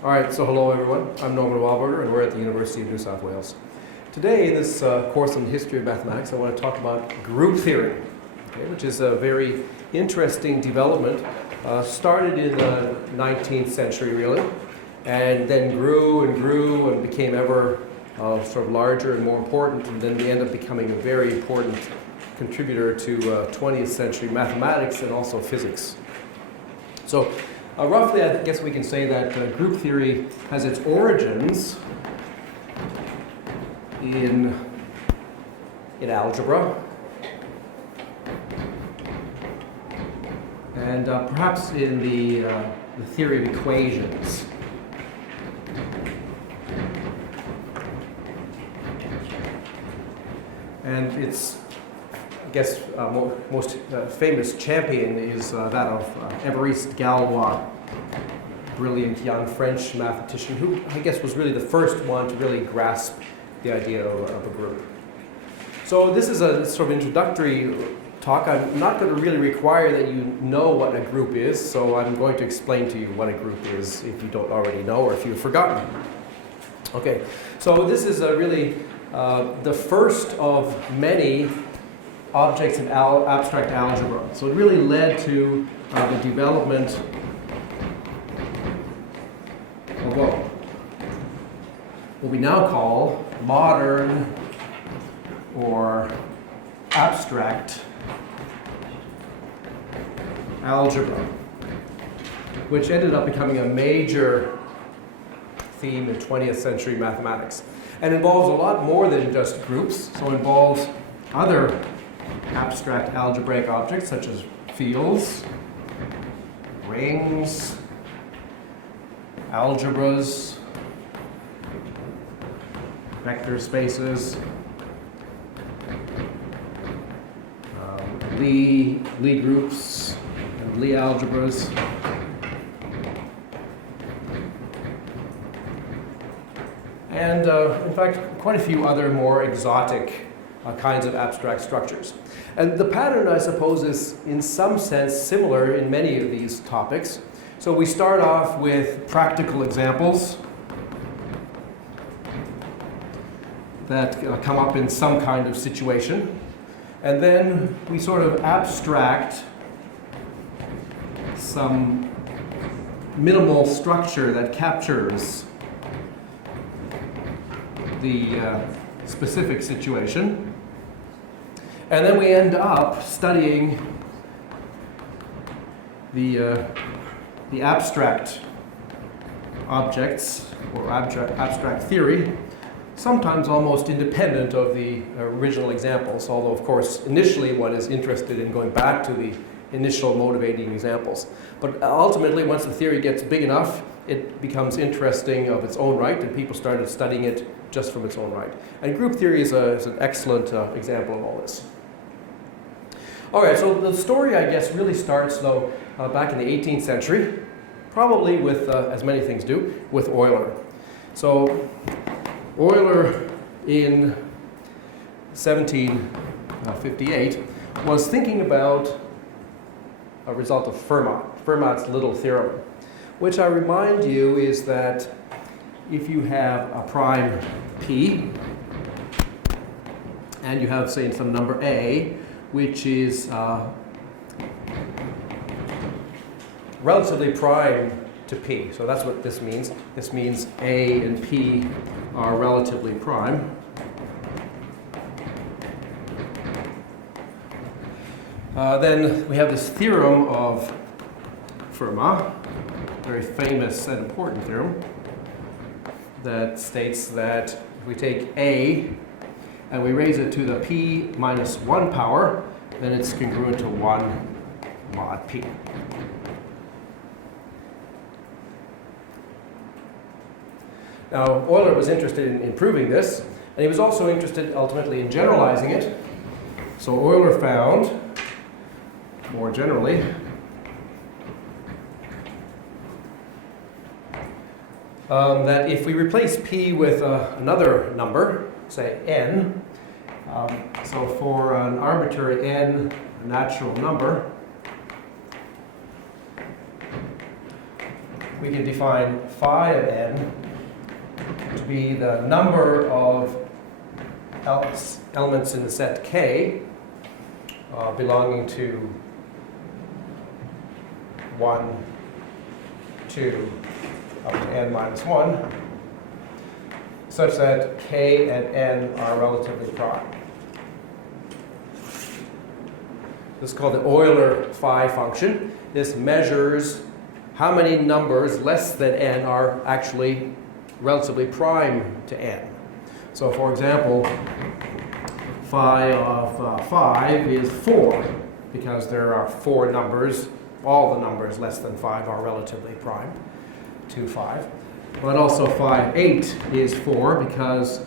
All right, so hello everyone. I'm Norman Wahlberger and we're at the University of New South Wales. Today in this course on the history of mathematics, I want to talk about group theory, which is a very interesting development. Started in the 19th century really, and then grew and became ever sort of larger and more important, and then we end up becoming a very important contributor to 20th century mathematics and also physics. So roughly, I guess we can say that group theory has its origins in algebra, and perhaps in the theory of equations. And its, I guess, most famous champion is that of Évariste Galois, brilliant young French mathematician who I guess was really the first one to really grasp the idea of a group. So this is a sort of introductory talk. I'm not going to really require that you know what a group is, so I'm going to explain to you what a group is if you don't already know or if you've forgotten. Okay, so this is really the first of many objects in abstract algebra. So it really led to the development of what we now call modern or abstract algebra, which ended up becoming a major theme in 20th century mathematics, and involves a lot more than just groups. So it involves other abstract algebraic objects such as fields, rings, algebras, vector spaces, Lie groups, and Lie algebras. And in fact, quite a few other more exotic kinds of abstract structures. And the pattern, I suppose, is in some sense similar in many of these topics. So we start off with practical examples that come up in some kind of situation. And then we sort of abstract some minimal structure that captures the specific situation. And then we end up studying the abstract objects or abstract theory, sometimes almost independent of the original examples, although of course initially one is interested in going back to the initial motivating examples. But ultimately, once the theory gets big enough, it becomes interesting of its own right, and people started studying it just from its own right. And group theory is an excellent example of all this. All right, so the story, I guess, really starts, though, back in the 18th century, probably with, as many things do, with Euler. So Euler in 1758 was thinking about a result of Fermat's little theorem, which I remind you is that if you have a prime p and you have, say, some number a, which is relatively prime to p. So that's what this means. This means a and p are relatively prime. Then we have this theorem of Fermat, very famous and important theorem, that states that if we take a and we raise it to the p minus 1 power, then it's congruent to 1 mod p. Now, Euler was interested in proving this, and he was also interested ultimately in generalizing it. So Euler found, more generally, that if we replace p with another number, say n, so for an arbitrary n natural number, we can define phi of n to be the number of elements in the set K belonging to 1, 2, up to n minus 1, such that K and n are relatively prime. This is called the Euler phi function. This measures how many numbers less than n are actually relatively prime to n. So for example, phi of 5 is 4, because there are 4 numbers. All the numbers less than 5 are relatively prime to 5. But also phi of 8 is 4, because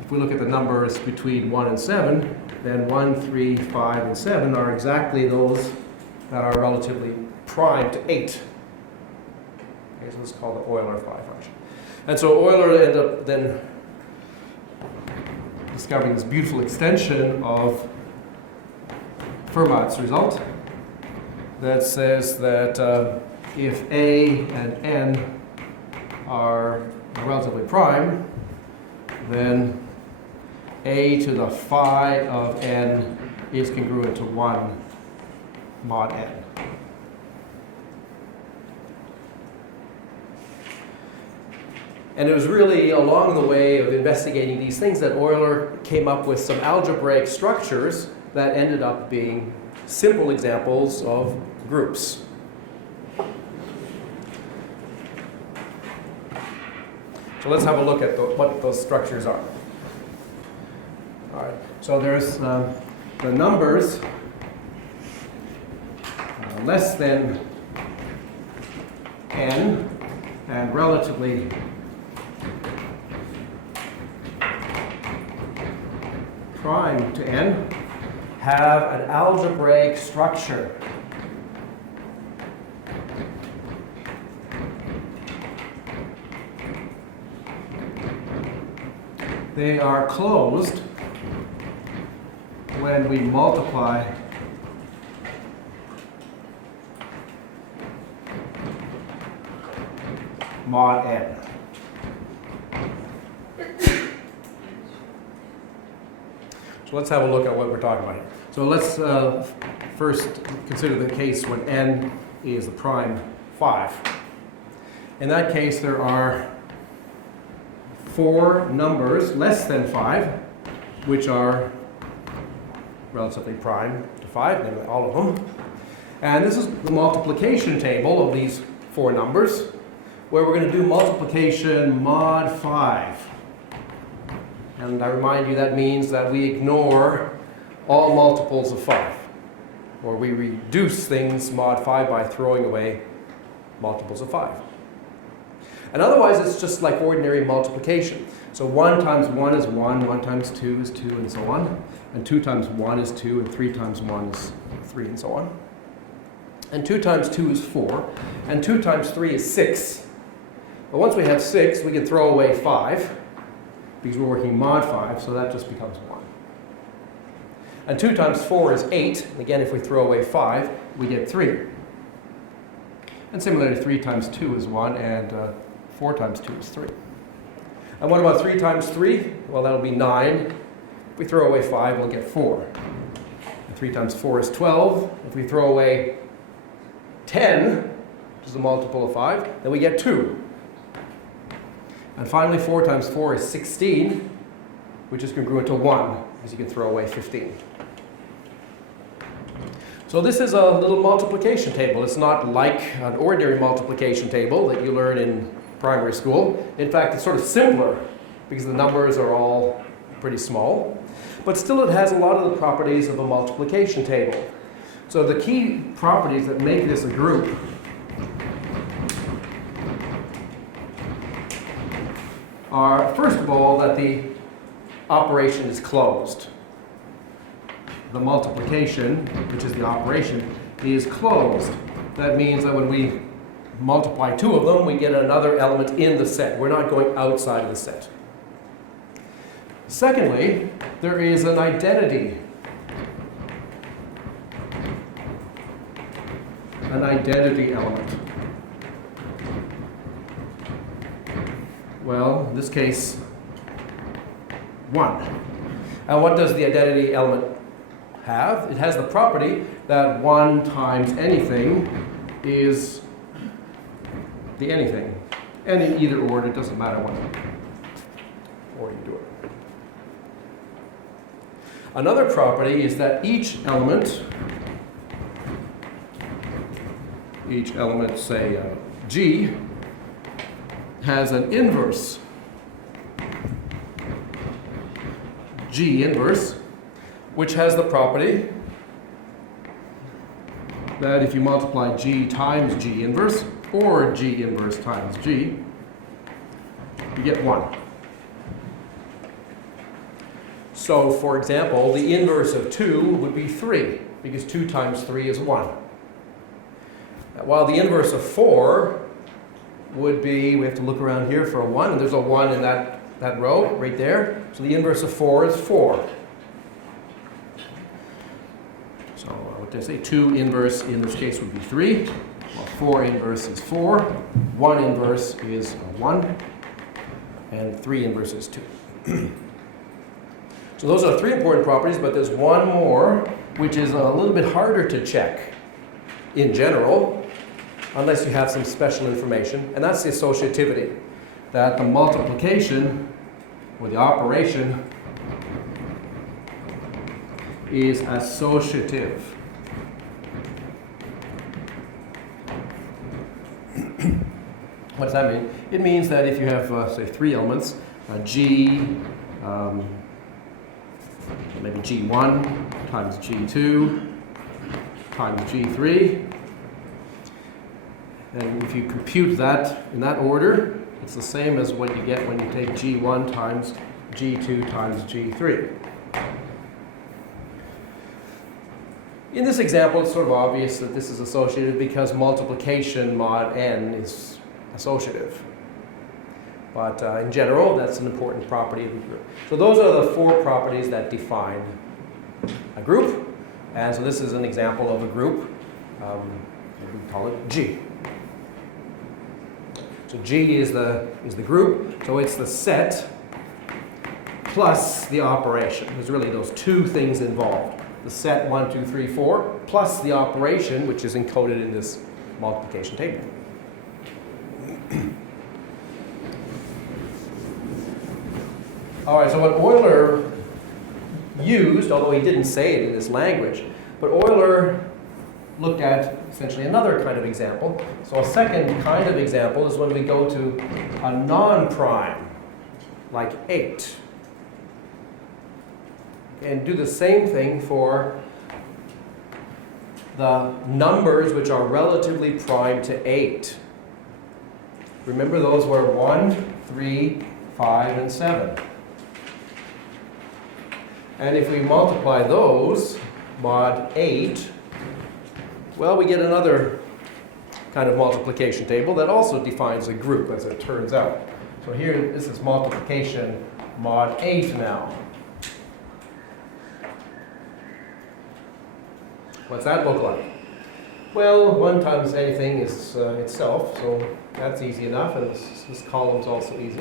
if we look at the numbers between 1 and 7, then 1, 3, 5, and 7 are exactly those that are relatively prime to 8. Okay, so this is called the Euler phi function. And so Euler ended up then discovering this beautiful extension of Fermat's result that says that if A and N are relatively prime, then A to the phi of N is congruent to 1 mod N. And it was really along the way of investigating these things that Euler came up with some algebraic structures that ended up being simple examples of groups. So let's have a look at what those structures are. All right, so there's the numbers less than n and relatively prime to n have an algebraic structure. They are closed when we multiply mod n. So let's have a look at what we're talking about here. So let's first consider the case when n is the prime 5. In that case, there are 4 numbers less than 5, which are relatively prime to 5, namely all of them. And this is the multiplication table of these 4 numbers, where we're going to do multiplication mod 5. And I remind you that means that we ignore all multiples of 5. Or we reduce things mod 5 by throwing away multiples of 5. And otherwise, it's just like ordinary multiplication. So 1 times 1 is 1, 1 times 2 is 2, and so on. And 2 times 1 is 2, and 3 times 1 is 3, and so on. And 2 times 2 is 4, and 2 times 3 is 6. But once we have 6, we can throw away 5, because we're working mod 5, so that just becomes 1. And 2 times 4 is 8. And again, if we throw away 5, we get 3. And similarly, 3 times 2 is 1, and 4 times 2 is 3. And what about 3 times 3? Well, that'll be 9. If we throw away 5, we'll get 4. And 3 times 4 is 12. If we throw away 10, which is a multiple of 5, then we get 2. And finally, 4 times 4 is 16, which is congruent to 1, because you can throw away 15. So this is a little multiplication table. It's not like an ordinary multiplication table that you learn in primary school. In fact, it's sort of simpler, because the numbers are all pretty small. But still, it has a lot of the properties of a multiplication table. So the key properties that make this a group are, first of all, that the operation is closed. The multiplication, which is the operation, is closed. That means that when we multiply 2 of them, we get another element in the set. We're not going outside of the set. Secondly, there is an identity. An identity element. Well, in this case, 1. And what does the identity element have? It has the property that 1 times anything is the anything. And in either order, it doesn't matter what order you do it. Another property is that each element, say G, has an inverse, G inverse, which has the property that if you multiply G times G inverse, or G inverse times G, you get 1. So, for example, the inverse of 2 would be 3, because 2 times 3 is 1. While the inverse of 4 would be, we have to look around here for a 1, and there's a 1 in that row right there. So the inverse of 4 is 4. So what did I say? 2 inverse in this case would be 3. Well, 4 inverse is 4. 1 inverse is 1. And 3 inverse is 2. So those are 3 important properties, but there's one more, which is a little bit harder to check in general, unless you have some special information, and that's the associativity. That the multiplication, or the operation, is associative. What does that mean? It means that if you have, say, 3 elements, G, maybe G1 times G2 times G3, and if you compute that in that order, it's the same as what you get when you take G1 times G2 times G3. In this example, it's sort of obvious that this is associative because multiplication mod n is associative. But in general, that's an important property of the group. So those are the 4 properties that define a group. And so this is an example of a group. We call it G. So G is the group. So it's the set plus the operation. There's really those 2 things involved. The set 1, 2, 3, 4 plus the operation, which is encoded in this multiplication table. All right, so what Euler used, although he didn't say it in this language, but Euler looked at essentially another kind of example. So a second kind of example is when we go to a non-prime, like 8. And do the same thing for the numbers which are relatively prime to 8. Remember those were 1, 3, 5, and 7. And if we multiply those, mod 8, well, we get another kind of multiplication table that also defines a group, as it turns out. So here, this is multiplication mod 8 now. What's that look like? Well, 1 times anything is itself, so that's easy enough, and this column's also easy.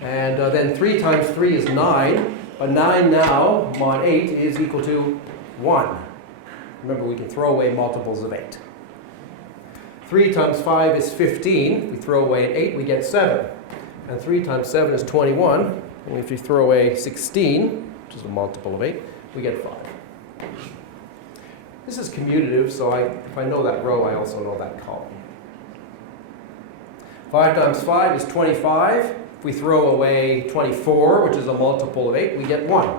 And then 3 times 3 is 9, but 9 now, mod 8, is equal to 1. Remember, we can throw away multiples of 8. 3 times 5 is 15. If we throw away an 8, we get 7. And 3 times 7 is 21. And if you throw away 16, which is a multiple of 8, we get 5. This is commutative, so if I know that row, I also know that column. 5 times 5 is 25. If we throw away 24, which is a multiple of 8, we get 1.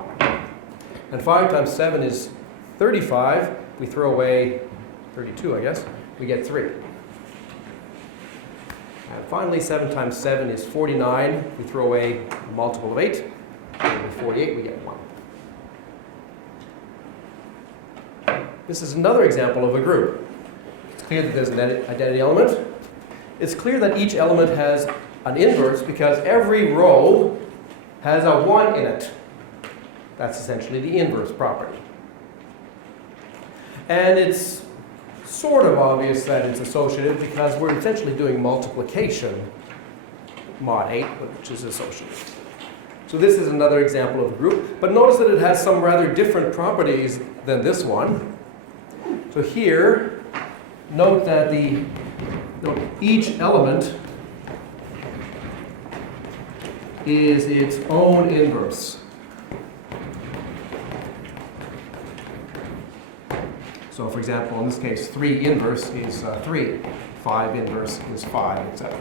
And 5 times 7 is 35. If we throw away 32, I guess, we get 3. And finally, 7 times 7 is 49. If we throw away a multiple of 8, 48, we get 1. This is another example of a group. It's clear that there's an identity element. It's clear that each element has an inverse because every row has a 1 in it. That's essentially the inverse property. And it's sort of obvious that it's associative because we're essentially doing multiplication mod 8, which is associated. So this is another example of a group, but notice that it has some rather different properties than this one. So here, note that each element is its own inverse. So for example, in this case, 3 inverse is 3, 5 inverse is 5, etc.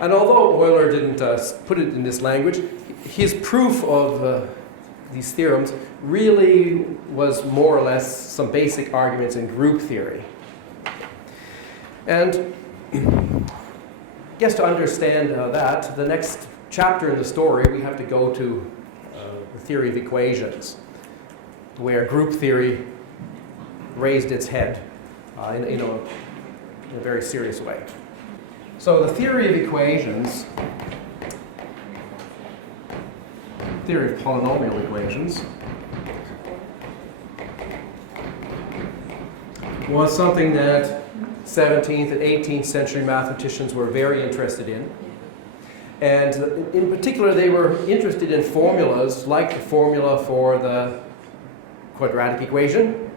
And although Euler didn't put it in this language, his proof of these theorems really was more or less some basic arguments in group theory. And I guess to understand that, the next chapter in the story, we have to go to the theory of equations, where group theory raised its head in a very serious way. So the theory of equations, theory of polynomial equations, was something that 17th and 18th century mathematicians were very interested in. And in particular, they were interested in formulas like the formula for the quadratic equation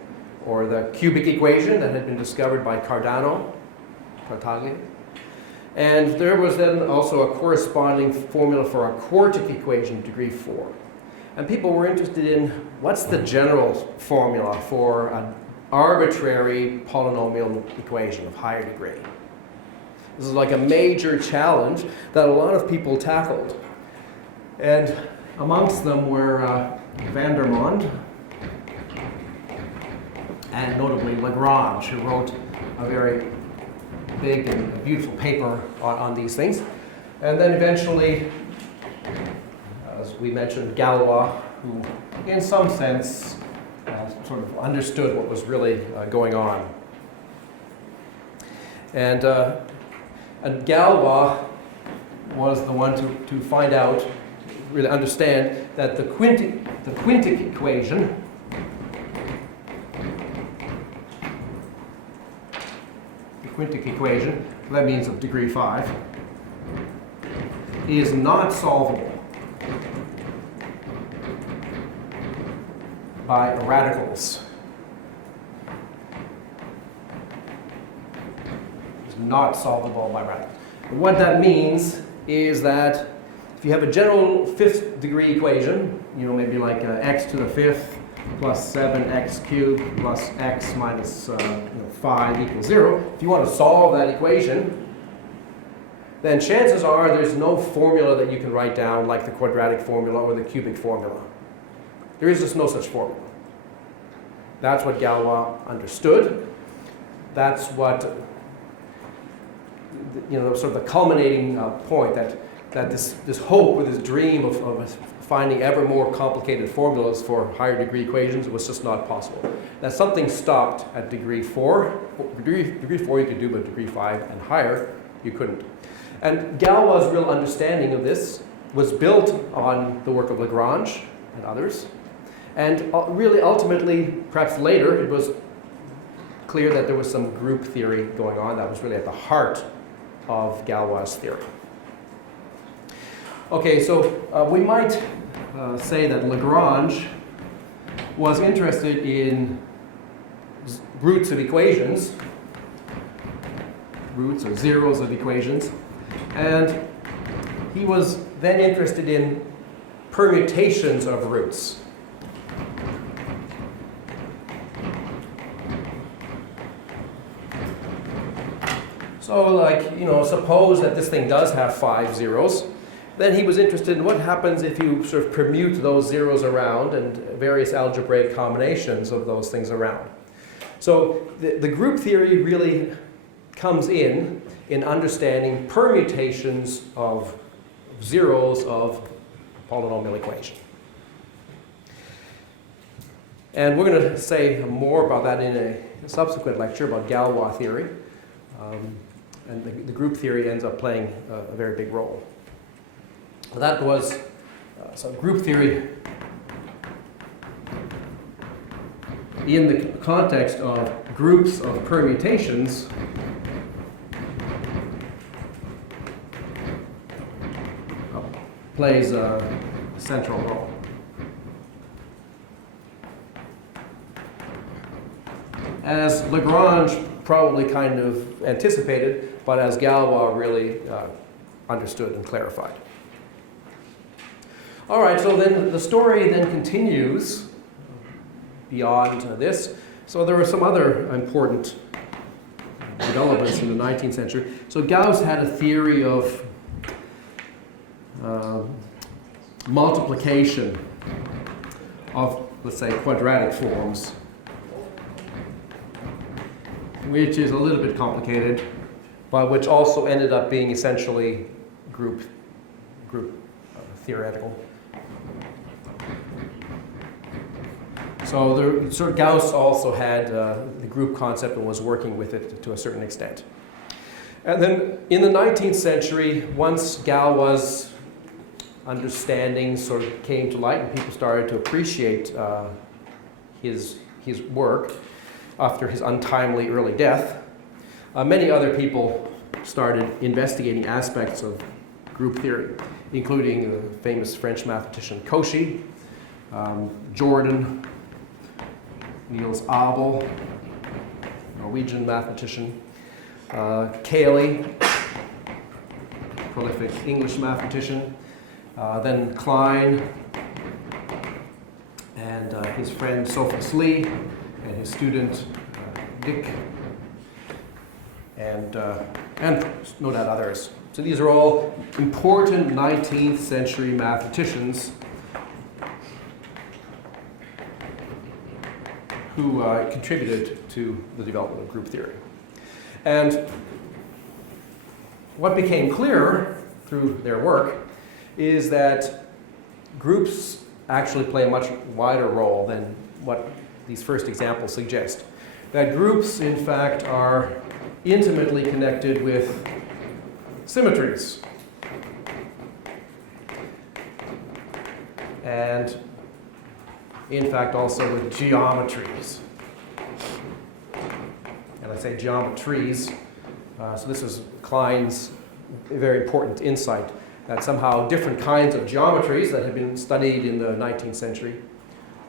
or the cubic equation that had been discovered by Cardano, Tartaglia. And there was then also a corresponding formula for a quartic equation, degree 4. And people were interested in what's the general formula for an arbitrary polynomial equation of higher degree. This is like a major challenge that a lot of people tackled. And amongst them were Vandermonde and notably Lagrange, who wrote a very big and beautiful paper on these things. And then eventually, as we mentioned, Galois, who in some sense sort of understood what was really going on. And Galois was the one to find out, really understand that the quintic equation that means of degree 5, is not solvable by radicals. It's not solvable by radicals. What that means is that if you have a general 5th degree equation, maybe like x to the 5th plus 7x cubed plus x minus 5 equals 0, if you want to solve that equation, then chances are there's no formula that you can write down like the quadratic formula or the cubic formula. There is just no such formula. That's what Galois understood. That's what, sort of the culminating point that this hope or this dream of finding ever more complicated formulas for higher degree equations was just not possible. That something stopped at degree 4. Degree 4 you could do, but degree 5 and higher you couldn't. And Galois' real understanding of this was built on the work of Lagrange and others. And really ultimately, perhaps later, it was clear that there was some group theory going on that was really at the heart of Galois' theory. Okay, so we might say that Lagrange was interested in roots of equations, roots or zeros of equations, and he was then interested in permutations of roots. So suppose that this thing does have 5 zeros. Then he was interested in what happens if you sort of permute those zeros around and various algebraic combinations of those things around. So the group theory really comes in understanding permutations of zeros of polynomial equation. And we're going to say more about that in a subsequent lecture about Galois theory. And the group theory ends up playing a very big role. That was some group theory in the context of groups of permutations plays a central role. As Lagrange probably kind of anticipated, but as Galois really understood and clarified. All right, so then the story then continues beyond this. So there were some other important developments in the 19th century. So Gauss had a theory of multiplication of, let's say, quadratic forms, which is a little bit complicated, but which also ended up being essentially group theoretical. So Gauss also had the group concept and was working with it to a certain extent. And then in the 19th century, once Galois' understanding sort of came to light and people started to appreciate his work after his untimely early death, many other people started investigating aspects of group theory, including the famous French mathematician Cauchy, Jordan, Niels Abel, Norwegian mathematician, Cayley, prolific English mathematician, then Klein, and his friend Sophus Lee, and his student Dick, and no doubt others. So these are all important 19th century mathematicians who contributed to the development of group theory. And what became clearer through their work is that groups actually play a much wider role than what these first examples suggest. That groups, in fact, are intimately connected with symmetries. And in fact, also with geometries. And I say geometries, so this is Klein's very important insight that somehow different kinds of geometries that had been studied in the 19th century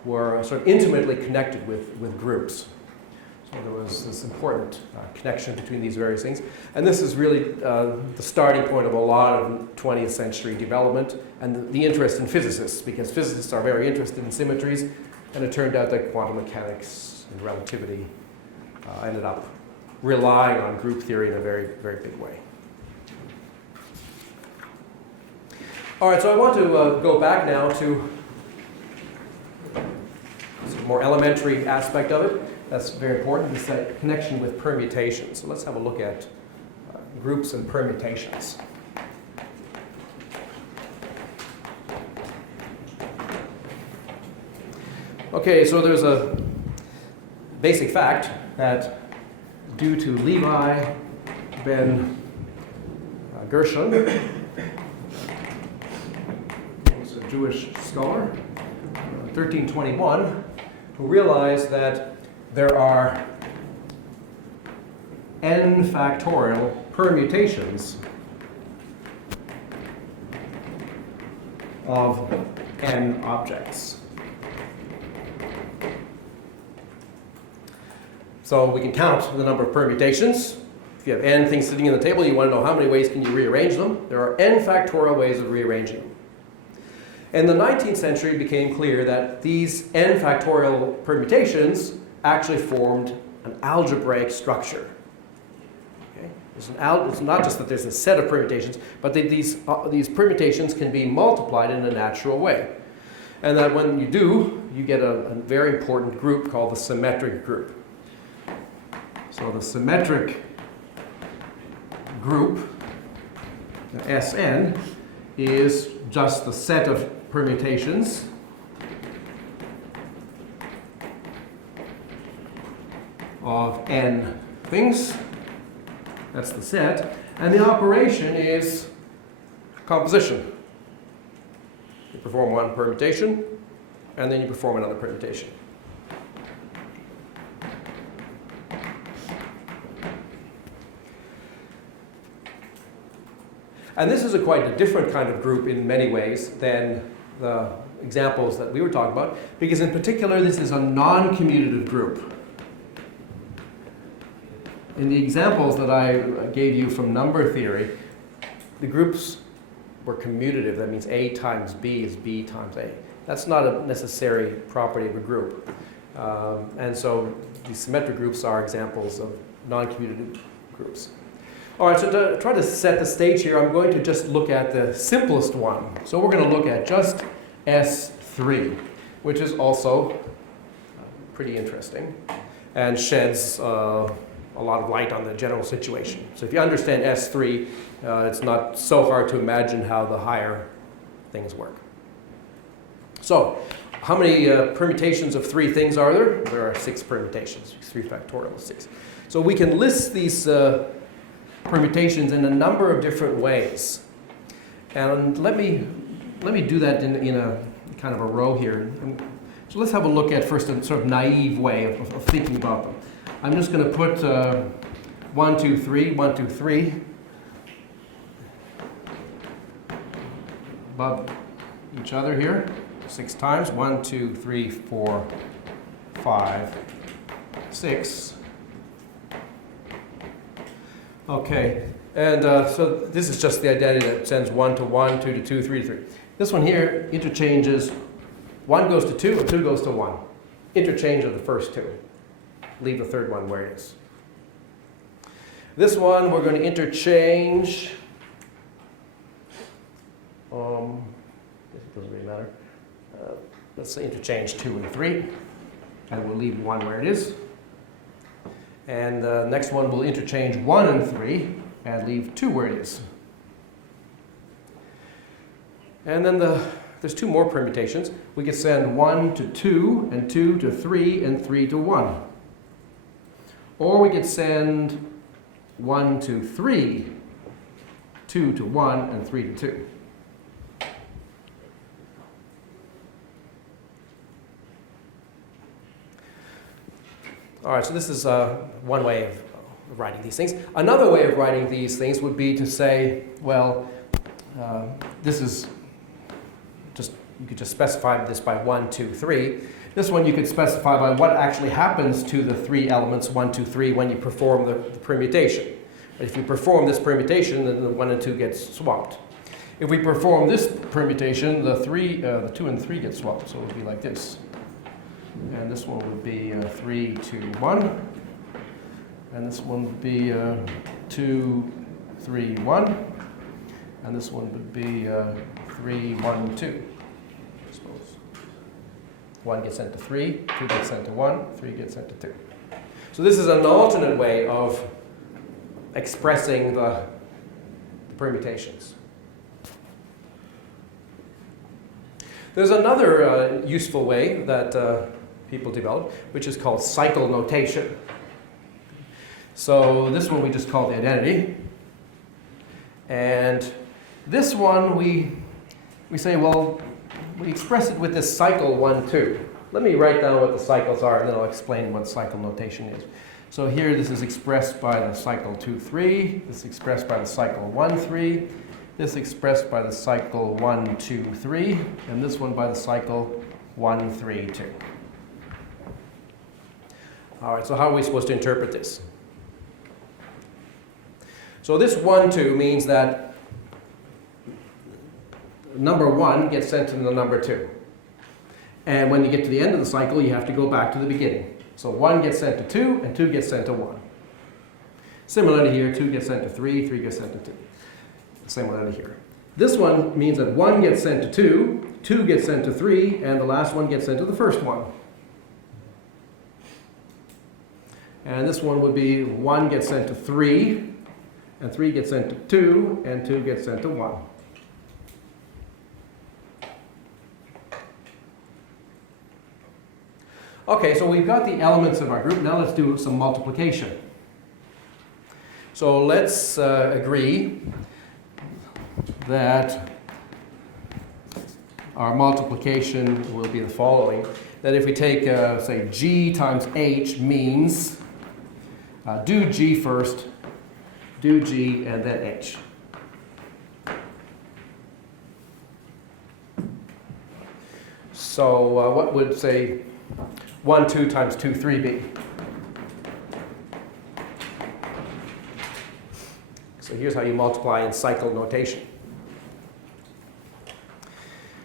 were sort of intimately connected with groups. So there was this important connection between these various things. And this is really the starting point of a lot of 20th century development and the interest in physicists, because physicists are very interested in symmetries, and it turned out that quantum mechanics and relativity ended up relying on group theory in a very, very big way. All right, so I want to go back now to a more elementary aspect of it. That's very important, is that connection with permutations. So let's have a look at groups and permutations. Okay, so there's a basic fact that due to Levi ben Gershon, who's a Jewish scholar, 1321, who realized that there are n factorial permutations of n objects. So we can count the number of permutations. If you have n things sitting in the table, you want to know how many ways can you rearrange them. There are n factorial ways of rearranging them. In the 19th century, it became clear that these n factorial permutations actually formed an algebraic structure. Okay? It's not just that there's a set of permutations, but that these permutations can be multiplied in a natural way. And that when you do, you get a very important group called the symmetric group. So the symmetric group, Sn, is just the set of permutations of n things. That's the set. And the operation is composition. You perform one permutation, and then you perform another permutation. And this is quite a different kind of group in many ways than the examples that we were talking about, because in particular this is a non-commutative group. In the examples that I gave you from number theory, the groups were commutative. That means A times B is B times A. That's not a necessary property of a group. And so these symmetric groups are examples of non-commutative groups. All right, so to try to set the stage here, I'm going to just look at the simplest one. So we're going to look at just S3, which is also pretty interesting and sheds a lot of light on the general situation. So if you understand S3, it's not so hard to imagine how the higher things work. So how many permutations of 3 things are there? There are 6 permutations, 3 factorial is 6. So we can list these permutations in a number of different ways. And let me do that in a kind of a row here. So let's have a look at first a sort of naive way of thinking about them. I'm just going to put 1, 2, 3, 1, 2, 3 above each other here 6 times. 1, 2, 3, 4, 5, 6. Okay, and so this is just the identity that sends 1 to 1, 2 to 2, 3 to 3. This one here interchanges 1 goes to 2 and 2 goes to 1. Interchange of the first 2. Leave the third one where it is. This one we're going to interchange. It doesn't really matter. Let's say interchange 2 and 3, and we'll leave 1 where it is. And the next one will interchange 1 and 3 and leave 2 where it is. And then there's 2 more permutations. We could send 1 to 2 and 2 to 3 and 3 to 1. Or we could send 1 to 3, 2 to 1, and 3 to 2. All right, so this is one way of writing these things. Another way of writing these things would be to say, well, this is just, you could just specify this by 1, 2, 3. This one you could specify by what actually happens to the 3 elements, 1, 2, 3, when you perform the permutation. If you perform this permutation, then the 1 and 2 gets swapped. If we perform this permutation, the 2 and 3 get swapped, so it would be like this. And this one would be 3, 2, 1. And this one would be 2, 3, 1. And this one would be 3, 1, 2. 1 gets sent to 3, 2 gets sent to 1, 3 gets sent to 2. So this is an alternate way of expressing the permutations. There's another useful way that people developed, which is called cycle notation. So this one we just call the identity. And this one we say, well, we express it with this cycle 1, 2. Let me write down what the cycles are, and then I'll explain what cycle notation is. So here this is expressed by the cycle 2, 3. This is expressed by the cycle 1, 3. This is expressed by the cycle 1, 2, 3. And this one by the cycle 1, 3, 2. All right, so how are we supposed to interpret this? So this 1, 2 means that number 1 gets sent to the number 2. And when you get to the end of the cycle, you have to go back to the beginning. So 1 gets sent to 2, and 2 gets sent to 1. Similarly here, 2 gets sent to 3, 3 gets sent to 2. Similarly here. This one means that 1 gets sent to 2, 2 gets sent to 3, and the last one gets sent to the first one. And this one would be 1 gets sent to 3, and 3 gets sent to 2, and 2 gets sent to 1. Okay, so we've got the elements of our group. Now let's do some multiplication. So let's agree that our multiplication will be the following. That if we take, say, G times H means do G first, do G, and then H. So what would, say, 1, 2 times 2, 3 be? So here's how you multiply in cycle notation.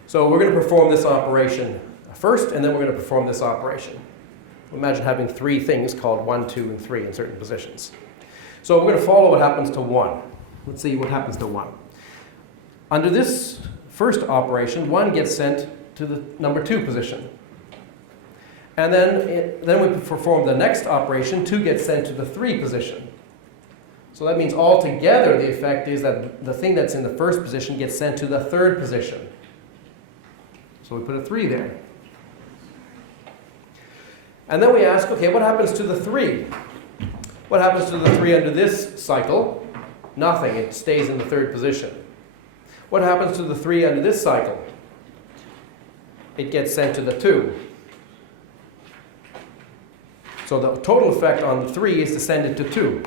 So we're going to perform this operation first, and then we're going to perform this operation. Imagine having 3 things called 1, 2, and 3 in certain positions. So we're going to follow what happens to 1. Let's see what happens to 1. Under this first operation, 1 gets sent to the number 2 position. And then we perform the next operation, 2 gets sent to the 3 position. So that means altogether the effect is that the thing that's in the first position gets sent to the 3rd position. So we put a 3 there. And then we ask, okay, what happens to the 3? What happens to the 3 under this cycle? Nothing. It stays in the 3rd position. What happens to the 3 under this cycle? It gets sent to the 2. So the total effect on the 3 is to send it to 2.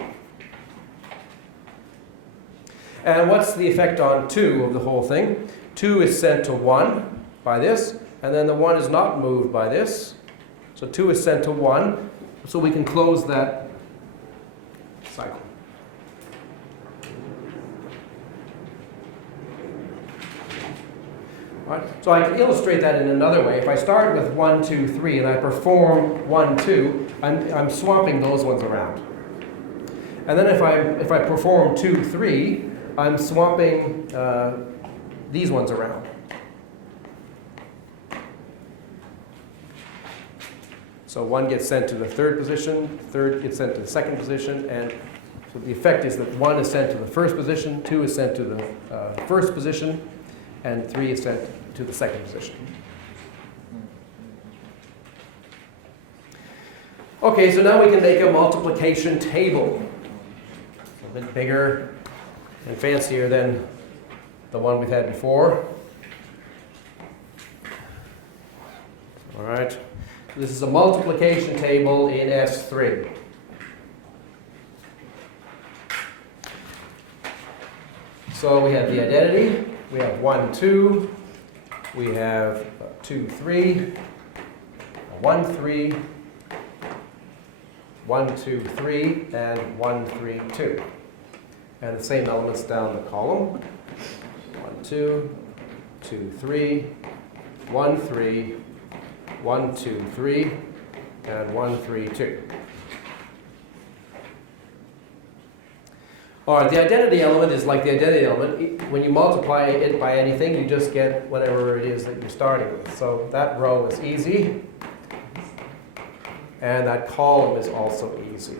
And what's the effect on 2 of the whole thing? 2 is sent to 1 by this, and then the 1 is not moved by this. So 2 is sent to 1, so we can close that cycle. All right, so I can illustrate that in another way. If I start with 1, 2, 3, and I perform 1, 2, I'm swapping those ones around. And then if I perform 2, 3, I'm swapping these ones around. So 1 gets sent to the 3rd position, 3rd gets sent to the 2nd position, and so the effect is that 1 is sent to the 1st position, 2 is sent to the 1st position, and 3 is sent to the 2nd position. Okay, so now we can make a multiplication table. A bit bigger and fancier than the one we've had before. All right. This is a multiplication table in S3. So we have the identity. We have 1, 2. We have 2, 3. 1, 3. 1, 2, 3. And 1, 3, 2. And the same elements down the column. 1, 2. 2, 3. 1, 3. 1, 2, 3, and 1, 3, 2. All right, the identity element is like the identity element. When you multiply it by anything, you just get whatever it is that you're starting with. So that row is easy, and that column is also easy.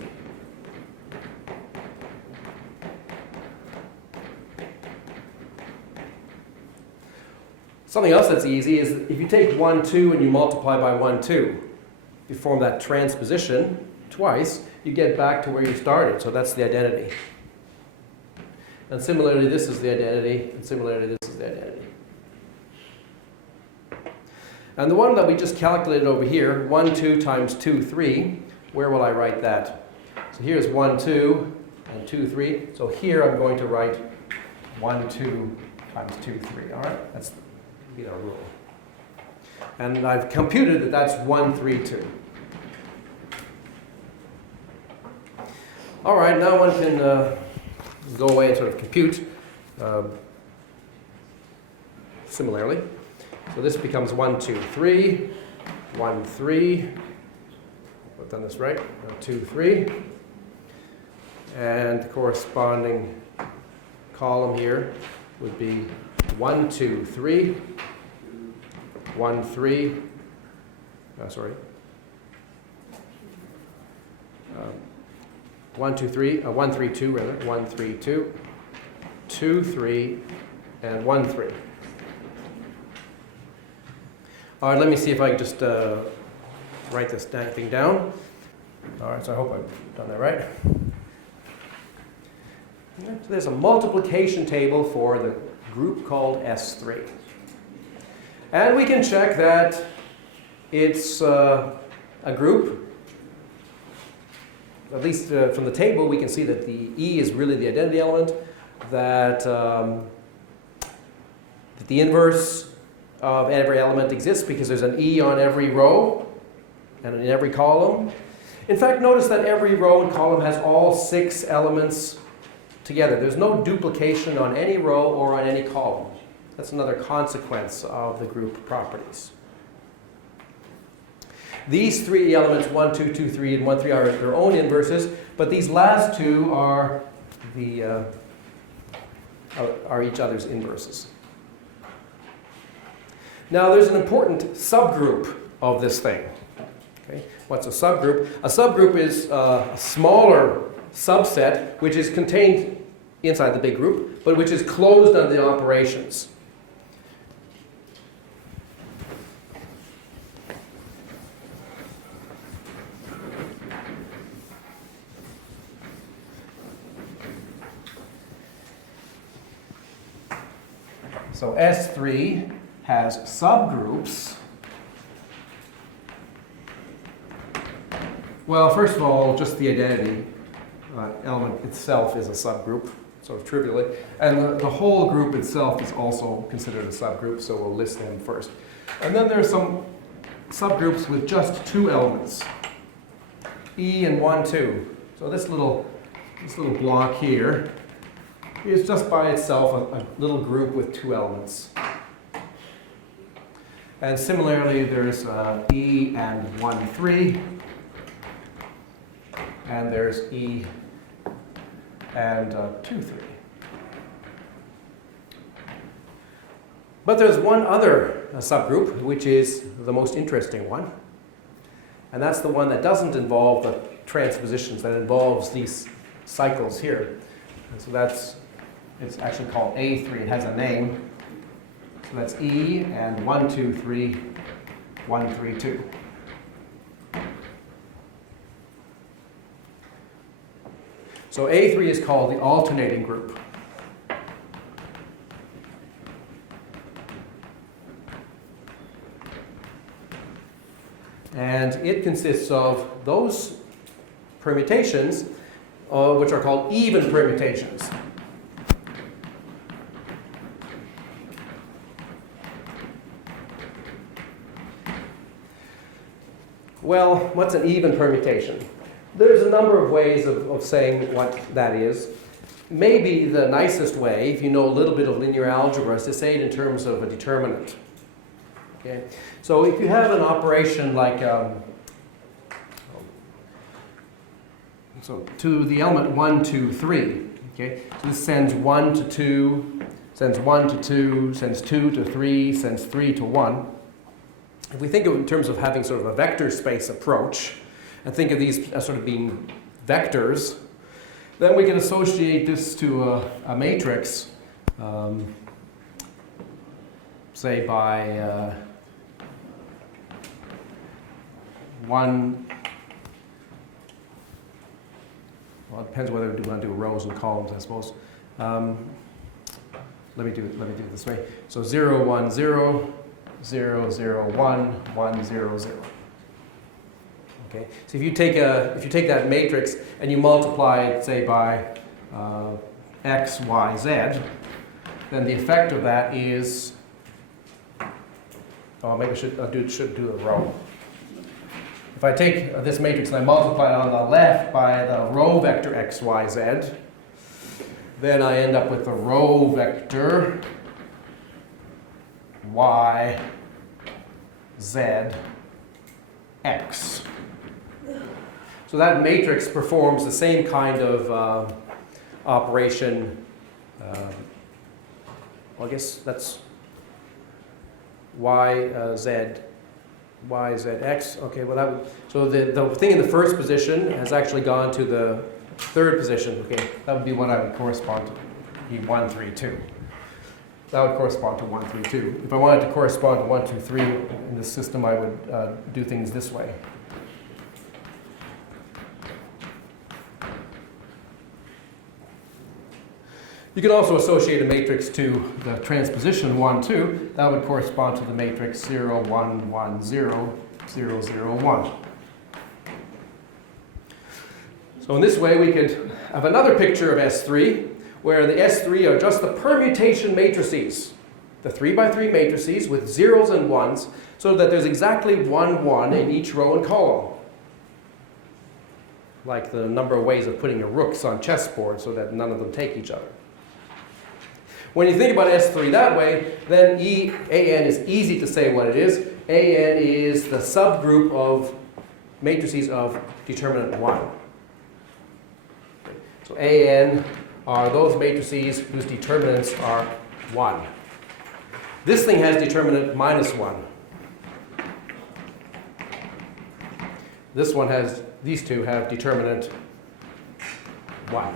Something else that's easy is if you take 1, 2 and you multiply by 1, 2, you form that transposition twice, you get back to where you started. So that's the identity. And similarly, this is the identity, and similarly, this is the identity. And the one that we just calculated over here, 1, 2 times 2, 3, where will I write that? So here's 1, 2, and 2, 3. So here I'm going to write 1, 2 times 2, 3. All right? That's our rule. And I've computed that that's 1, 3, 2. All right, now one can go away and sort of compute similarly. So this becomes 1, 2, 3, 1, 3. I've done this right. 2, 3. And the corresponding column here would be 1, 2, 3. 1, 3. Sorry. 1, 2, 3. 1, 3, 2 rather. 1, 3, 2. 2, 3, and 1, 3. All right, let me see if I can just write this thing down. All right, so I hope I've done that right. So there's a multiplication table for the group called S3. And we can check that it's a group. At least from the table, we can see that the E is really the identity element, that the inverse of every element exists because there's an E on every row and in every column. In fact, notice that every row and column has all 6 elements together. There's no duplication on any row or on any column. That's another consequence of the group properties. These 3 elements, 1, 2, 2, 3, and 1, 3 are their own inverses, but these last 2 are each other's inverses. Now there's an important subgroup of this thing. Okay? What's a subgroup? A subgroup is a smaller subset which is contained inside the big group, but which is closed on the operations. So S3 has subgroups. Well, first of all, just the identity element itself is a subgroup, sort of trivially. And the whole group itself is also considered a subgroup, so we'll list them first. And then there are some subgroups with just 2 elements, E and 1, 2. So this little block here is just by itself a little group with 2 elements. And similarly, there's E and 1, 3. And there's E and 2, 3. But there's one other subgroup, which is the most interesting one. And that's the one that doesn't involve the transpositions, that involves these cycles here. And so it's actually called A3. It has a name. So that's E and 1, 2, 3, 1, 3, 2. So A3 is called the alternating group. And it consists of those permutations which are called even permutations. Well, what's an even permutation? There's a number of ways of saying what that is. Maybe the nicest way, if you know a little bit of linear algebra, is to say it in terms of a determinant. Okay? So if you have an operation like, so to the element 1, 2, 3, okay? So this sends 1 to 2, sends 1 to 2, sends 2 to 3, sends 3 to 1. If we think of it in terms of having sort of a vector space approach, and think of these as sort of being vectors, then we can associate this to a matrix, say by 1, well, it depends whether we want to do rows and columns, I suppose. Let me do it this way. So 0, 1, 0, 0, 0, 1, 1, 0, 0. Okay. So if you take that matrix and you multiply it, say, by x, y, z, then the effect of that is, oh, maybe I should do a row. If I take this matrix and I multiply it on the left by the row vector x, y, z, then I end up with the row vector y, z, x. So that matrix performs the same kind of operation. Well, I guess that's y, z, x. Okay, well so the thing in the first position has actually gone to the third position. Okay, that would be what I would correspond to, be 1, 3, 2. That would correspond to 1, 3, 2. If I wanted to correspond to 1, 2, 3 in this system, I would do things this way. You can also associate a matrix to the transposition 1, 2. That would correspond to the matrix 0, 1, 1, 0, 0, 0, 1. So in this way, we could have another picture of S3, where the S3 are just the permutation matrices the 3 by 3 matrices with zeros and ones so that there's exactly 1, 1 in each row and column. Like the number of ways of putting your rooks on chessboard so that none of them take each other. When you think about S3 that way, then AN is easy to say what it is. AN is the subgroup of matrices of determinant 1. So AN are those matrices whose determinants are 1. This thing has determinant -1. This one has, these two have determinant 1.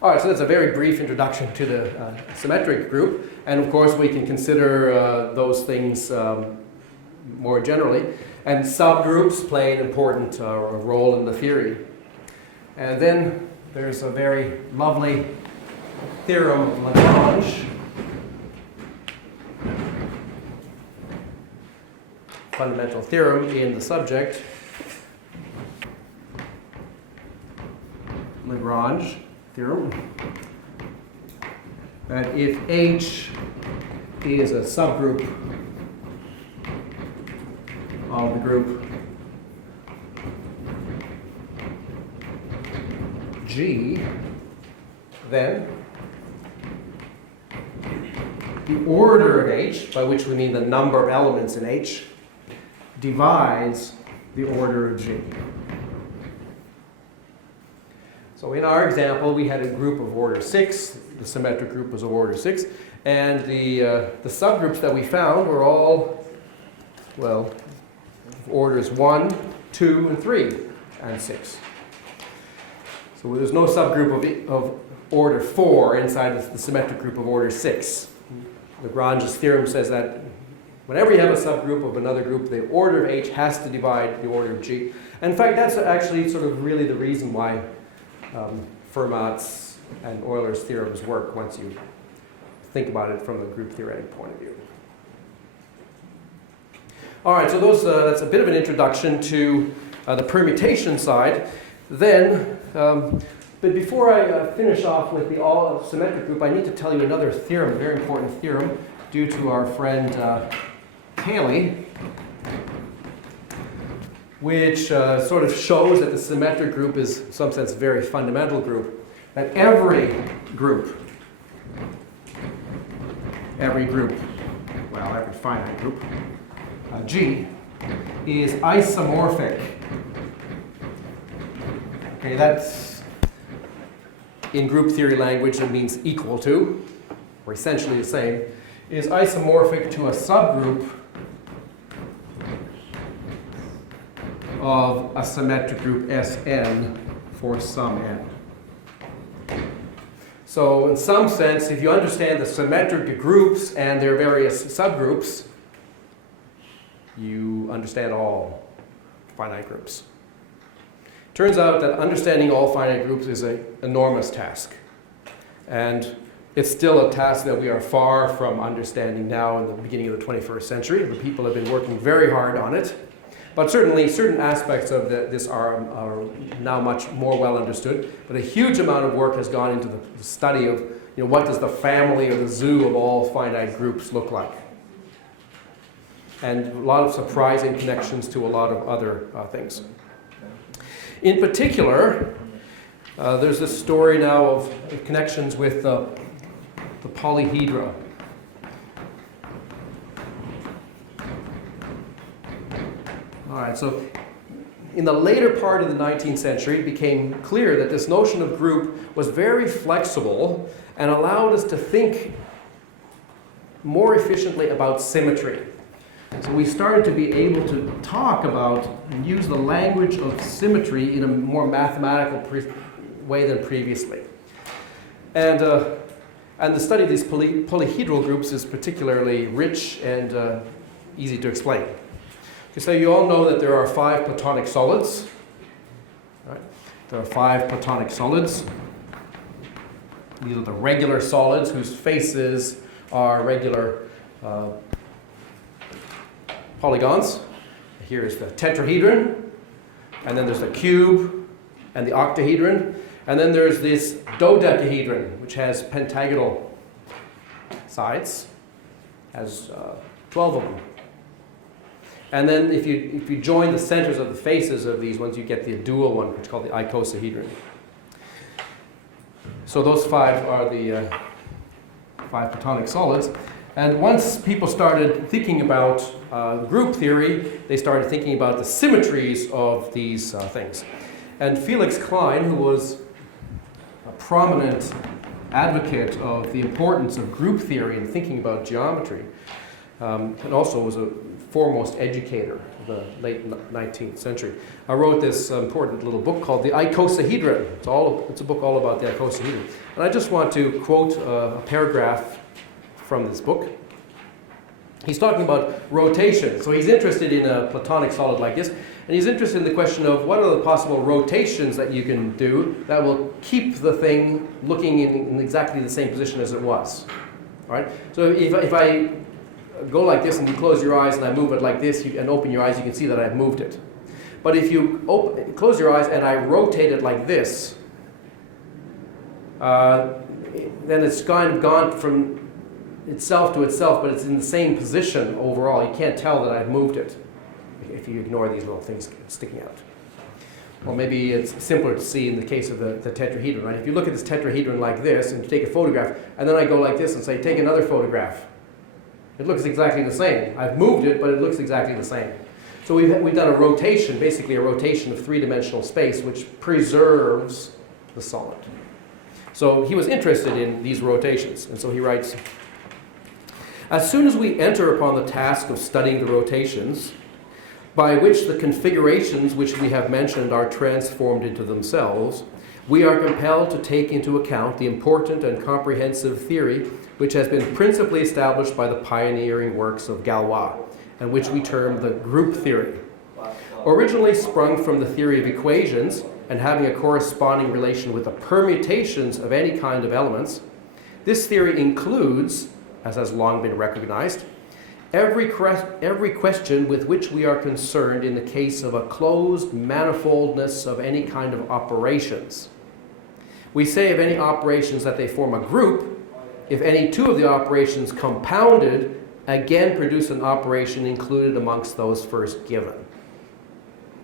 All right, so that's a very brief introduction to the symmetric group. And of course, we can consider those things more generally. And subgroups play an important role in the theory. And then there's a very lovely theorem of Lagrange. Fundamental theorem in the subject. Lagrange theorem. That if H is a subgroup of the group G, then the order of H, by which we mean the number of elements in H, divides the order of G. So in our example, we had a group of order 6. The symmetric group was of order 6. And the subgroups that we found were all, well, orders 1, 2, and 3, and 6. So there's no subgroup of order 4 inside the symmetric group of order 6. Lagrange's theorem says that whenever you have a subgroup of another group, the order of H has to divide the order of G. And in fact, that's actually sort of really the reason why Fermat's and Euler's theorems work once you think about it from a group theoretic point of view. All right, so that's a bit of an introduction to the permutation side. Then, but before I finish off with the all-symmetric group, I need to tell you another theorem, a very important theorem, due to our friend Cayley, which sort of shows that the symmetric group is, in some sense, a very fundamental group. That every group, well, every finite group, G, is isomorphic. Okay, that's, in group theory language, it means equal to, or essentially the same, is isomorphic to a subgroup of a symmetric group Sn for some n. So in some sense, if you understand the symmetric groups and their various subgroups, you understand all finite groups. Turns out that understanding all finite groups is an enormous task. And it's still a task that we are far from understanding now in the beginning of the 21st century. The people have been working very hard on it. But certainly, certain aspects of this are now much more well understood. But a huge amount of work has gone into the study of, what does the family or the zoo of all finite groups look like? And a lot of surprising connections to a lot of other things. In particular, there's this story now of connections with the polyhedra. All right, so in the later part of the 19th century, it became clear that this notion of group was very flexible and allowed us to think more efficiently about symmetry. So we started to be able to talk about and use the language of symmetry in a more mathematical way than previously. And the study of these polyhedral groups is particularly rich and easy to explain. Okay, so you all know that there are 5 Platonic solids. Right? There are 5 Platonic solids. These are the regular solids whose faces are regular polygons. Here is the tetrahedron. and then there's the cube and the octahedron, and then there's this dodecahedron, which has pentagonal sides, has 12 of them. And then if you join the centers of the faces of these ones, you get the dual one, which is called the icosahedron. So those 5 are the 5 Platonic solids. And once people started thinking about group theory, they started thinking about the symmetries of these things. And Felix Klein, who was a prominent advocate of the importance of group theory in thinking about geometry, and also was a foremost educator of the late 19th century, I wrote this important little book called The Icosahedron. It's a book all about the icosahedron. And I just want to quote a paragraph from this book. He's talking about rotation. So he's interested in a Platonic solid like this, and he's interested in the question of what are the possible rotations that you can do that will keep the thing looking in exactly the same position as it was. All right? So if I go like this and you close your eyes and I move it like this and open your eyes, you can see that I've moved it. But if you close your eyes and I rotate it like this, then it's kind of gone from itself to itself, but it's in the same position overall. You can't tell that I've moved it if you ignore these little things sticking out. Or maybe it's simpler to see in the case of the tetrahedron, right? If you look at this tetrahedron like this and you take a photograph, and then I go like this and say, take another photograph. It looks exactly the same. I've moved it, but it looks exactly the same. So we've done a rotation, basically a rotation of 3-dimensional space, which preserves the solid. So he was interested in these rotations, and so he writes, as soon as we enter upon the task of studying the rotations, by which the configurations which we have mentioned are transformed into themselves, we are compelled to take into account the important and comprehensive theory which has been principally established by the pioneering works of Galois, and which we term the group theory. Originally sprung from the theory of equations and having a corresponding relation with the permutations of any kind of elements, this theory includes, as has long been recognized, every question with which we are concerned in the case of a closed manifoldness of any kind of operations. We say of any operations that they form a group if any 2 of the operations compounded again produce an operation included amongst those first given.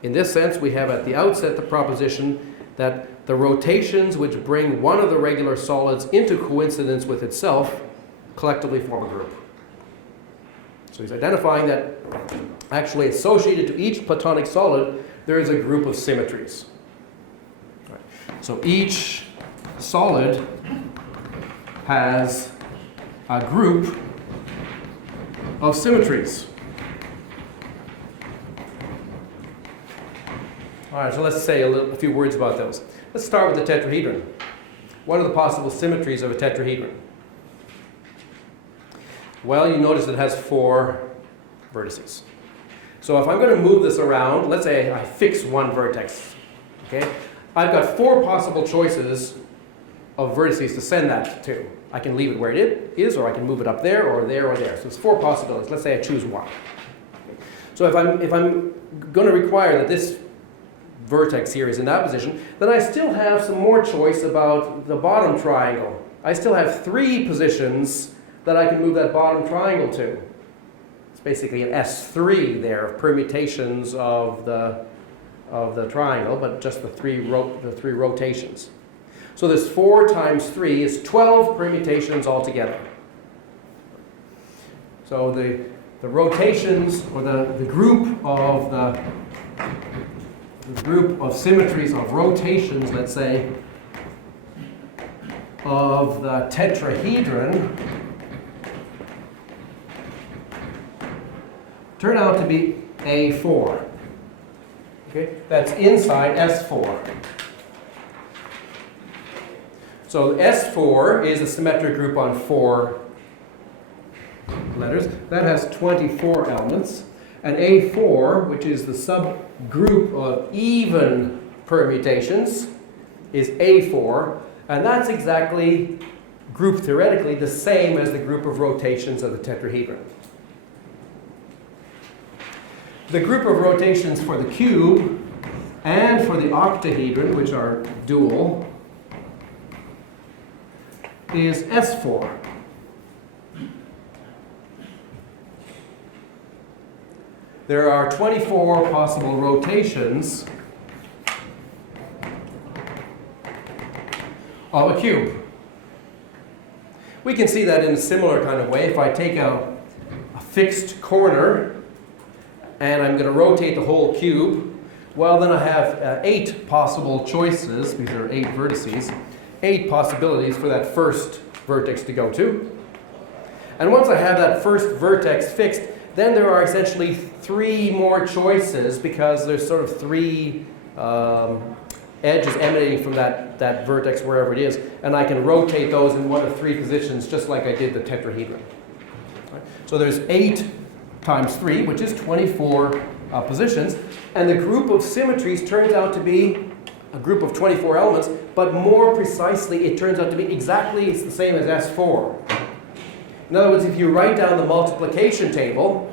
In this sense, we have at the outset the proposition that the rotations which bring one of the regular solids into coincidence with itself collectively form a group. So he's identifying that actually associated to each Platonic solid, there is a group of symmetries. Right. So each solid has a group of symmetries. All right, so let's say a few words about those. Let's start with the tetrahedron. What are the possible symmetries of a tetrahedron? Well, you notice it has 4 vertices. So if I'm going to move this around, let's say I fix one vertex, okay? I've got 4 possible choices of vertices to send that to. I can leave it where it is, or I can move it up there, or there, or there. So it's 4 possibilities. Let's say I choose one. So if I'm going to require that this vertex here is in that position, then I still have some more choice about the bottom triangle. I still have 3 positions that I can move that bottom triangle to. It's basically an S3 there of permutations of the triangle, but just the three rotations. So this 4 times 3 is 12 permutations altogether. So the rotations, or the group of symmetries, of rotations, let's say, of the tetrahedron turn out to be A4. Okay, that's inside S4. So S4 is a symmetric group on 4 letters. That has 24 elements. And A4, which is the subgroup of even permutations, is A4. And that's exactly, group theoretically, the same as the group of rotations of the tetrahedron. The group of rotations for the cube And for the octahedron, which are dual, is S4. There are 24 possible rotations of a cube. We can see that in a similar kind of way. If I take a fixed corner and I'm going to rotate the whole cube, well, then I have 8 possible choices. These are 8 vertices. 8 possibilities for that first vertex to go to. And once I have that first vertex fixed, then there are essentially 3 more choices, because there's sort of 3 edges emanating from that vertex wherever it is, and I can rotate those in 1 of 3 positions, just like I did the tetrahedron. Right? So there's 8 times 3, which is 24 positions, and the group of symmetries turns out to be a group of 24 elements, but more precisely, it turns out to be exactly the same as S4. In other words, if you write down the multiplication table,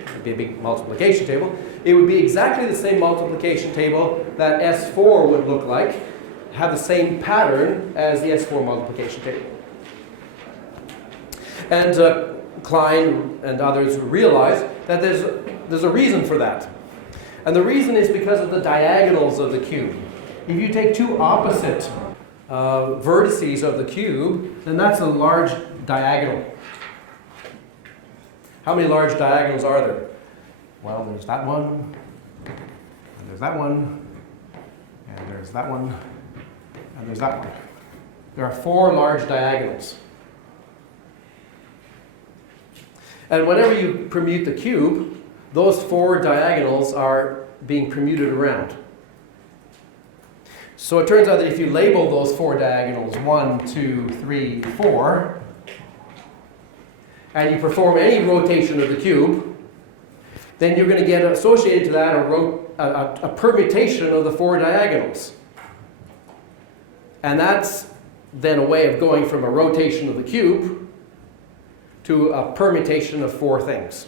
it would be a big multiplication table, it would be exactly the same multiplication table that S4 would look like, have the same pattern as the S4 multiplication table. And Klein and others realized that there's a reason for that. And the reason is because of the diagonals of the cube. If you take 2 opposite vertices of the cube, then that's a large diagonal. How many large diagonals are there? Well, there's that one, and there's that one, and there's that one, and there's that one. There are 4 large diagonals. And whenever you permute the cube, those 4 diagonals are being permuted around. So it turns out that if you label those 4 diagonals 1, 2, 3, 4, and you perform any rotation of the cube, then you're going to get associated to that a permutation of the 4 diagonals. And that's then a way of going from a rotation of the cube to a permutation of 4 things.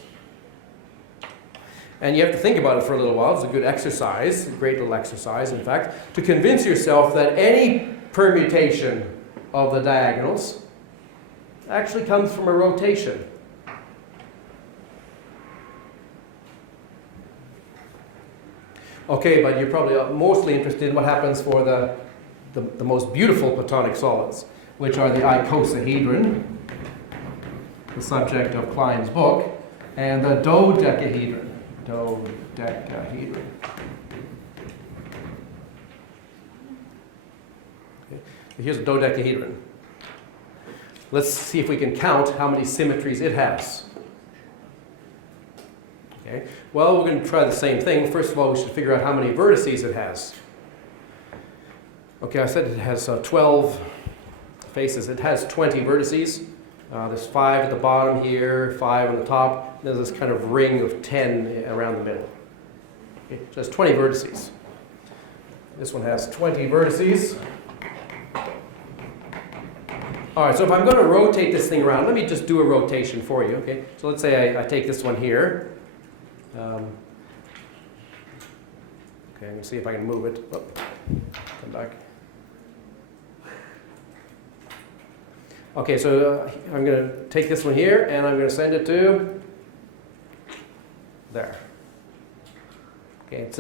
And you have to think about it for a little while. It's a good exercise, a great little exercise, in fact, to convince yourself that any permutation of the diagonals actually comes from a rotation. Okay, but you're probably mostly interested in what happens for the most beautiful Platonic solids, which are the icosahedron, the subject of Klein's book, and the dodecahedron. Dodecahedron. Okay. Here's a dodecahedron. Let's see if we can count how many symmetries it has. Okay. Well, we're going to try the same thing. First of all, we should figure out how many vertices it has. Okay, I said it has 12 faces. It has 20 vertices. There's 5 at the bottom here, 5 on the top. There's this kind of ring of 10 around the middle. Okay, so it's 20 vertices. This one has 20 vertices. All right, so if I'm going to rotate this thing around, let me just do a rotation for you. Okay, so let's say I take this one here. Okay, let me see if I can move it. Oh, come back. Okay, so I'm going to take this one here, and I'm going to send it to there. Okay, it's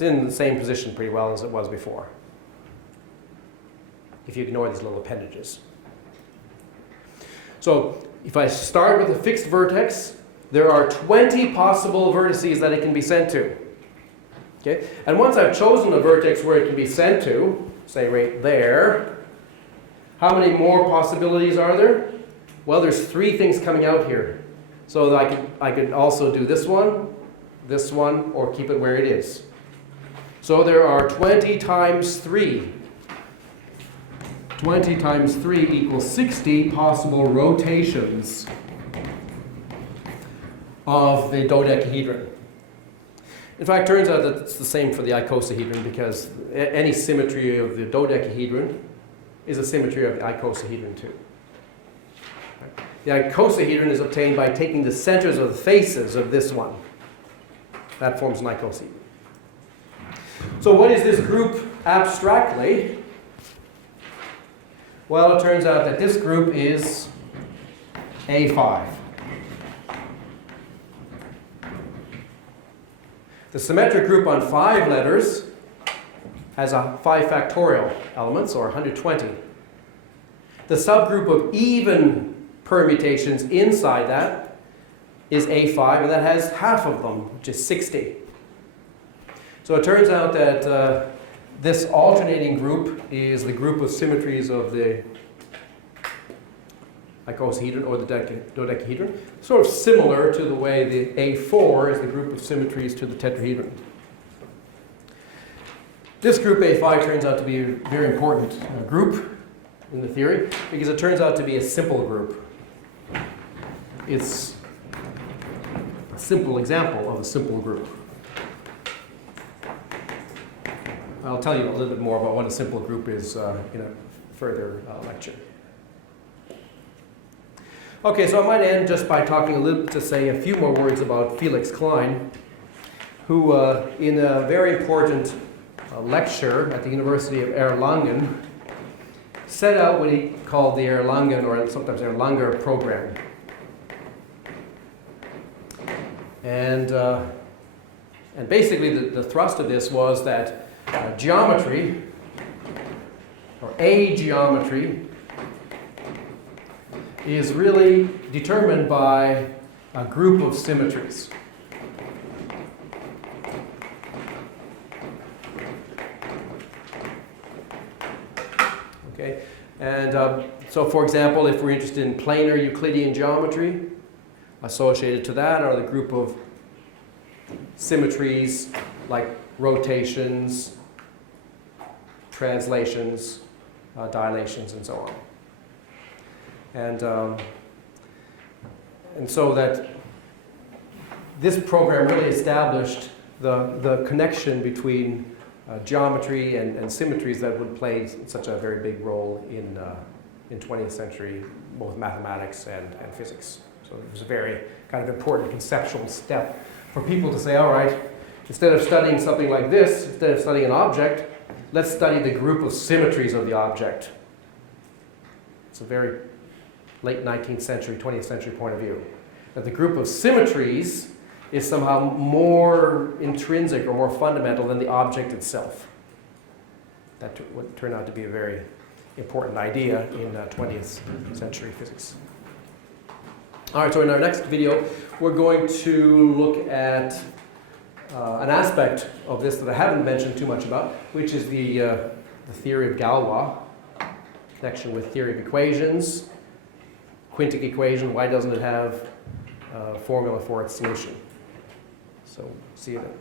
in the same position pretty well as it was before, if you ignore these little appendages. So if I start with a fixed vertex, there are 20 possible vertices that it can be sent to. Okay, and once I've chosen a vertex where it can be sent to, say right there, how many more possibilities are there? Well, there's 3 things coming out here. So that I could also do this one, or keep it where it is. So there are 20 times 3. 20 times 3 equals 60 possible rotations of the dodecahedron. In fact, it turns out that it's the same for the icosahedron, because any symmetry of the dodecahedron is a symmetry of the icosahedron too. The icosahedron is obtained by taking the centers of the faces of this one. That forms an icosahedron. So what is this group abstractly? Well, it turns out that this group is A5. The symmetric group on 5 letters has 5 factorial elements, or 120. The subgroup of even permutations inside that is A5, and that has half of them, which is 60. So it turns out that this alternating group is the group of symmetries of the icosahedron or the dodecahedron, sort of similar to the way the A4 is the group of symmetries to the tetrahedron. This group A5 turns out to be a very important group in the theory because it turns out to be a simple group. It's a simple example of a simple group. I'll tell you a little bit more about what a simple group is in a further lecture. Okay, so I might end just by talking to say a few more words about Felix Klein, who in a very important lecture at the University of Erlangen set out what he called the Erlangen, or sometimes Erlanger program. And basically the thrust of this was that geometry, or a geometry, is really determined by a group of symmetries. Okay, and so for example, if we're interested in planar Euclidean geometry, associated to that are the group of symmetries like rotations, translations, dilations, and so on. And so that this program really established the connection between geometry and symmetries that would play such a very big role in 20th century, both mathematics and physics. So it was a very kind of important conceptual step for people to say, all right, instead of studying something like this, instead of studying an object, let's study the group of symmetries of the object. It's a very late 19th century, 20th century point of view. That the group of symmetries is somehow more intrinsic or more fundamental than the object itself. That would turn out to be a very important idea in 20th century physics. All right, so in our next video, we're going to look at an aspect of this that I haven't mentioned too much about, which is the theory of Galois, connection with theory of equations, quintic equation, why doesn't it have a formula for its solution? So see you then.